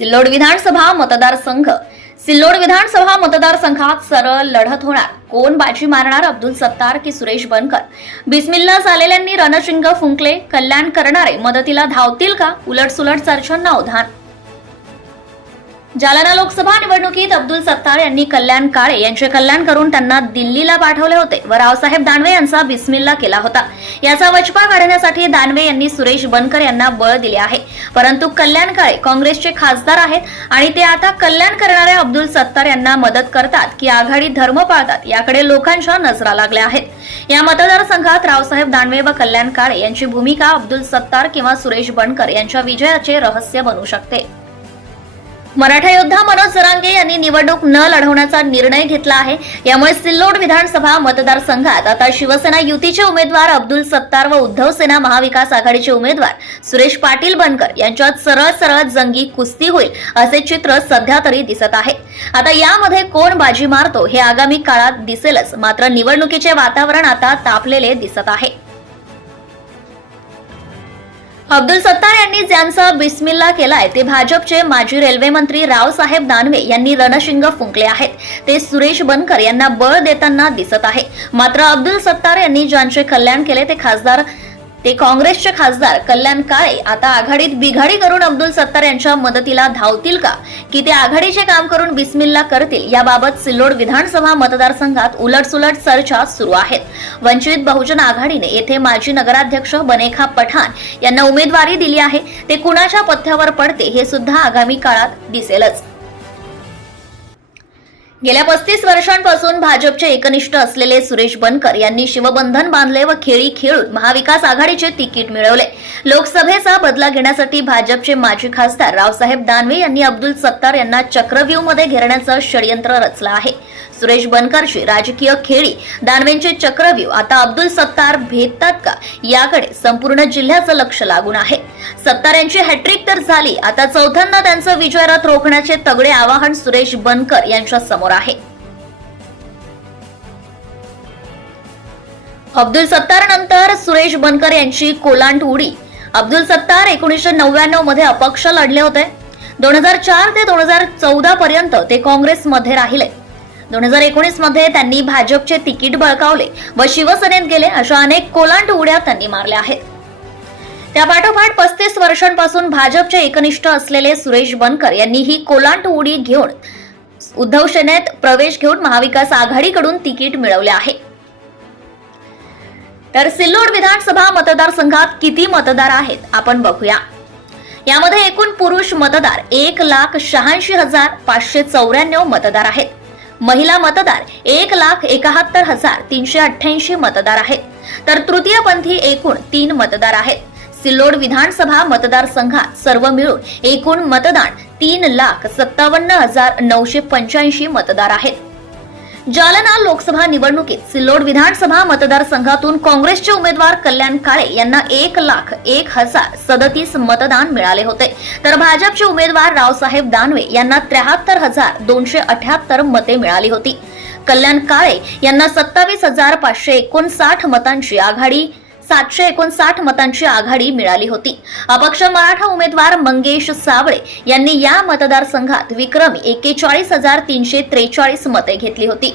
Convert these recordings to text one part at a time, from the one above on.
सिल्लोड विधानसभा मतदारसंघ सिल्लोड विधानसभा मतदारसंघात सरळ लढत होणार. कोण बाजी मारणार, अब्दुल सत्तार की सुरेश बनकर? बिस्मिल्ला झालेल्यांनी रणशिंग फुंकले. कल्याण करणारे मदतीला धावतील का? उलटसुलट चर्चांना उधाण. जालना लोकसभा निवडणुकीत अब्दुल सत्तार यांनी कल्याण काळे यांचे कल्याण करून त्यांना दिल्लीला पाठवले होते व रावसाहेब दानवे यांचा बिस्मिल्ला केला होता. याचा वचपा काढण्यासाठी दानवे यांनी सुरेश बनकर यांना बळ दिले आहे. परंतु कल्याण काळे काँग्रेसचे खासदार आहेत आणि ते आता कल्याण करणाऱ्या अब्दुल सत्तार यांना मदत करतात की आघाडी धर्म पाळतात याकडे लोकांच्या नजरा लागल्या आहेत. या मतदारसंघात रावसाहेब दानवे व कल्याण काळे यांची भूमिका अब्दुल सत्तार किंवा सुरेश बनकर यांच्या विजयाचे रहस्य बनू शकते. मराठा योद्धा मनोज जरांगे यांनी निवडणूक न लढवण्याचा निर्णय घेतला आहे. यामुळे सिल्लोड विधानसभा मतदारसंघात आता शिवसेना युतीचे उमेदवार अब्दुल सत्तार व उद्धव सेना महाविकास आघाडीचे उमेदवार सुरेश पाटील बनकर यांच्यात सरळ जंगी कुस्ती होईल असे चित्र सध्या तरी दिसत आहे. आता यामध्ये कोण बाजी मारतो हे आगामी काळात दिसेलच. मात्र निवडणुकीचे वातावरण आता तापलेले दिसत आहे. अब्दुल सत्तार यांनी ज्यांचा बिस्मिल्ला केलाय ते भाजपचे माजी रेल्वे मंत्री रावसाहेब दानवे यांनी रणशिंग फुंकले आहेत. ते सुरेश बनकर यांना बळ देताना दिसत आहे. मात्र अब्दुल सत्तार यांनी ज्यांचे कल्याण केले ते काँग्रेसचे खासदार कल्याण काळे आता आघाडीत बिघाडी करून अब्दुल सत्तार यांच्या मदतीला धावतील का की ते आघाडीचे काम करून बिस्मिल्ला करतील याबाबत सिल्लोड विधानसभा मतदारसंघात उलटसुलट चर्चा सुरू आहेत. वंचित बहुजन आघाडीने येथे माजी नगराध्यक्ष बनेखा पठाण यांना उमेदवारी दिली आहे. ते कुणाच्या पथ्यावर पडते हे सुद्धा आगामी काळात दिसेलच. गेल्या 35 वर्षांपासून भाजपचे एकनिष्ठ असलेले सुरेश बनकर यांनी शिवबंधन बांधले व खेळी खेळून महाविकास आघाडीचे तिकीट मिळवले. लोकसभेचा बदला घेण्यासाठी भाजपचे माजी खासदार रावसाहेब दानवे यांनी अब्दुल सत्तार यांना चक्रव्यूहमध्ये घेरण्याचं षडयंत्र रचलं आहे. सुरेश बनकरची राजकीय खेळी, दानवेंचे चक्रव्यूह आता अब्दुल सत्तार भेदतात का याकडे संपूर्ण जिल्ह्याचं लक्ष लागून आहे. सत्तार यांची हॅट्रिक तर झाली, आता चौथ्यांदा त्यांचं विजयरथ रोखण्याचे तगडे आवाहन सुरेश बनकर यांच्या समोर आहे. अब्दुल सत्तार नंतर सुरेश बनकर यांची कोलांट उडी. अब्दुल सत्तार 1999 मध्ये अपक्ष लढले होते. 2004 ते 2014 पर्यंत ते काँग्रेसमध्ये राहिले. 2019 मध्ये त्यांनी भाजपचे तिकीट बळकावले व शिवसेनेत गेले. अशा अनेक कोलांट उड्या त्यांनी मारल्या आहेत. त्यापाठोपाठ 35 वर्षांपासून भाजपचे एकनिष्ठ असलेले सुरेश बनकर यांनी ही कोलांट उडी घेऊन उद्धव सेनेत प्रवेश घेऊन महाविकास आघाडीकडून तिकीट मिळवले आहे. तर सिल्लोड विधानसभा मतदारसंघात किती मतदार आहेत आपण बघूया. यामध्ये एकूण पुरुष मतदार 1,86,594 मतदार आहेत. महिला मतदार 1,71,388 मतदार आहेत. तर तृतीयपंथी एकूण 3 मतदार आहेत. सिल्लोड विधानसभा मतदारसंघात सर्व मिळून एकूण मतदान 3,57,985 मतदार आहेत. जालना लोकसभा निवडणुकीत सिल्लोड विधानसभा मतदारसंघातून काँग्रेसचे उमेदवार कल्याण काळे यांना 1,01,037 मतदान मिळाले होते. तर भाजपचे उमेदवार रावसाहेब दानवे यांना 73,278 मते मिळाली होती. कल्याण काळे यांना 27,559 मतांची आघाडी 759 मतांची आघाडी मिळाली होती. अपक्ष मराठा उमेदवार मंगेश सावळे यांनी या मतदारसंघात विक्रमी 41,343 मते घेतली होती.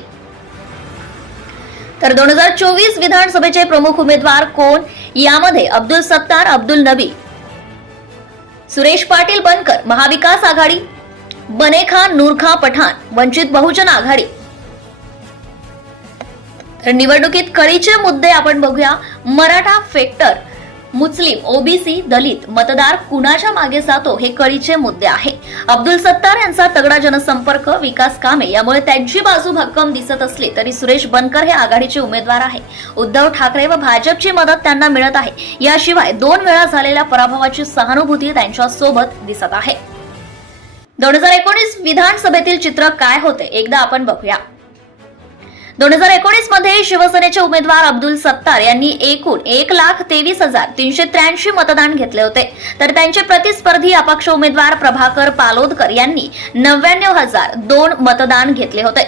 तर 2024 विधानसभेचे प्रमुख उमेदवार कोण? यामध्ये अब्दुल सत्तार, अब्दुल नबी, सुरेश पाटील बनकर महाविकास आघाडी, बनेखा नूरखा पठाण वंचित बहुजन आघाडी. तर निवडणुकीत कळीचे मुद्दे आपण बघूया. मराठा फॅक्टर, मुस्लिम, ओबीसी, दलित मतदार कुणाच्या मागे जातो हे कळीचे मुद्दे आहे. अब्दुल सत्तार यांचा तगडा जनसंपर्क, विकास कामे यामुळे त्यांची बाजू भक्कम दिसत असली तरी सुरेश बनकर हे आघाडीचे उमेदवार आहे. उद्धव ठाकरे व भाजपची मदत त्यांना मिळत आहे. याशिवाय 2 वेळा झालेल्या पराभवाची सहानुभूती त्यांच्या सोबत दिसत आहे. 2019 विधानसभेतील चित्र काय होते एकदा आपण बघूया. 2019 मध्ये शिवसेनेचे उमेदवार अब्दुल सत्तार यांनी एकूण 1,23,383 मतदान घेतले होते. तर त्यांचे प्रतिस्पर्धी अपक्ष उमेदवार प्रभाकर पालोदकर यांनी 99,002 मतदान घेतले होते.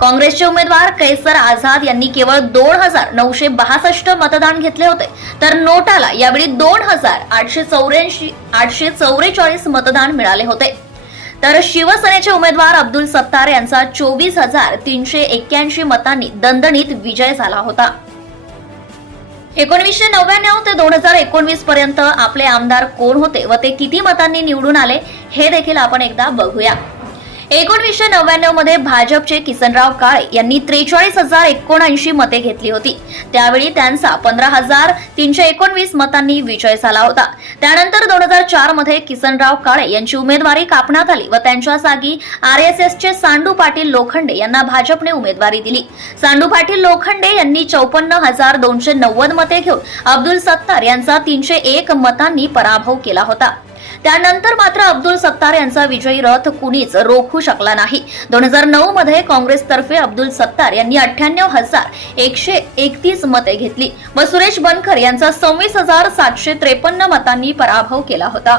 काँग्रेसचे उमेदवार कैसर आझाद यांनी केवळ 2,962 मतदान घेतले होते. तर नोटाला यावेळी 2,844 मतदान मिळाले होते. तर शिवसेनेचे उमेदवार अब्दुल सत्तार यांचा 24,381 मतांनी दणदणीत विजय झाला होता. 1999 ते 2019 पर्यंत आपले आमदार कोण होते व ते किती मतांनी निवडून आले हे देखील आपण एकदा बघूया. 1999 मध्ये भाजपचे किसनराव काळे यांनी 43,079 मते घेतली होती. त्यावेळी त्यांचा 15,319 मतांनी विजय झाला होता. त्यानंतर 2004 मध्ये किसनराव काळे यांची उमेदवारी कापण्यात आली व त्यांच्या जागी आरएसएसचे सांडू पाटील लोखंडे यांना भाजपने उमेदवारी दिली. सांडू पाटील लोखंडे यांनी 54,290 मते घेऊन अब्दुल सत्तार यांचा 301 मतांनी पराभव केला होता. त्यानंतर मात्र अब्दुल सत्तार यांचा विजयी रथ कुणीच रोखू शकला नाही. 2009 मध्ये काँग्रेसतर्फे अब्दुल सत्तार यांनी 98,131 मते घेतली व सुरेश बनकर यांचा 26,753 मतांनी पराभव केला होता.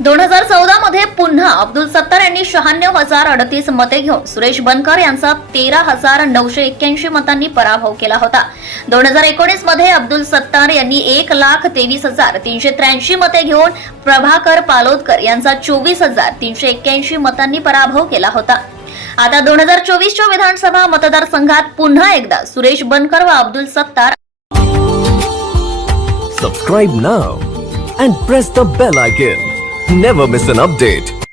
2014 मध्ये पुन्हा अब्दुल सत्तार यांनी 96,038 मते घेऊन सुरेश बनकर यांचा 13,981 मतांनी पराभव केला होता. 2019 मध्ये अब्दुल सत्तार यांनी 1,23,383 मते घेऊन प्रभाकर पालोदकर यांचा 24,381 मतांनी पराभव केला होता. आता 2024च्या विधानसभा मतदारसंघात पुन्हा एकदा सुरेश बनकर व Abdul Sattar. Subscribe now and press the bell icon. Never miss an update.